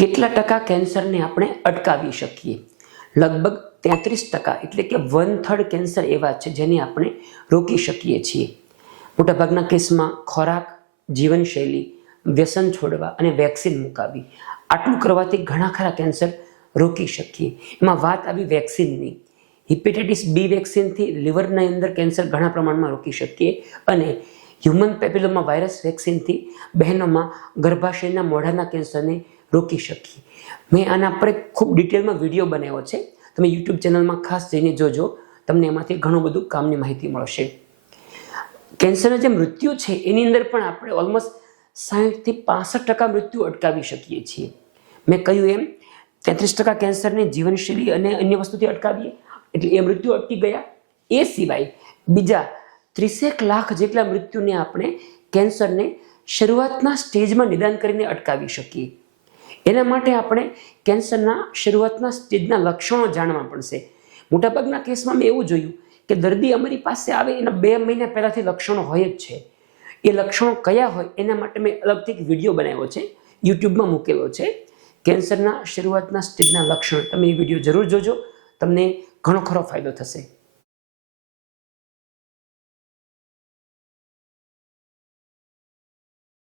કેટલા ટકા કેન્સરને આપણે અટકાવી શકીએ? લગભગ 33%, એટલે કે 1/3 કેન્સર એવા છે જેને આપણે રોકી શકીએ છીએ. મોટાભાગના કેસમાં ખોરાક, જીવનશૈલી, વ્યસન છોડવા અને વેક્સિન મુકાવી, આટલું કરવાથી ઘણા ખરા કેન્સર રોકી શકીએ. એમાં વાત આવી વેક્સિનની. હિપેટાઇટિસ બી વેક્સિનથી લિવરના અંદર કેન્સર ઘણા પ્રમાણમાં રોકી શકીએ અને હ્યુમન પેપિલોમા વાયરસ વેક્સિનથી બહેનોમાં ગર્ભાશયના મોઢાના કેન્સરને રોકી શકીએ. મેં આના પર ખૂબ ડિટેલમાં વિડીયો બનાવ્યો છે, તમે યુટ્યુબ ચેનલમાં ખાસ જઈને જોજો, તમને એમાંથી ઘણું બધું કામની માહિતી મળશે. કેન્સરના જે મૃત્યુ છે એની અંદર પણ આપણે ઓલમોસ્ટ 60 થી 65% મૃત્યુ અટકાવી શકીએ છીએ. મેં કહ્યું એમ 33% કેન્સરને જીવનશૈલી અને અન્ય વસ્તુથી અટકાવીએ એટલે એ મૃત્યુ અટકી ગયા. એ સિવાય બીજા 30 લાખ જેટલા મૃત્યુને આપણે કેન્સરને શરૂઆતના સ્ટેજમાં નિદાન કરીને અટકાવી શકીએ. એના માટે આપણે કેન્સરના શરૂઆતના સ્ટેજના લક્ષણો જાણવા પડશે. મોટાભાગના કેસમાં મેં એવું જોયું કે દર્દી અમારી પાસે આવે એના 2 મહિના પહેલાંથી લક્ષણો હોય જ છે. એ લક્ષણો કયા હોય એના માટે મેં અલગથી એક વિડીયો બનાવ્યો છે, યુટ્યુબમાં મૂકેલો છે. કેન્સરના શરૂઆતના સ્ટેજના લક્ષણ, તમે એ વિડીયો જરૂર જોજો, તમને ઘણો ખરો ફાયદો થશે.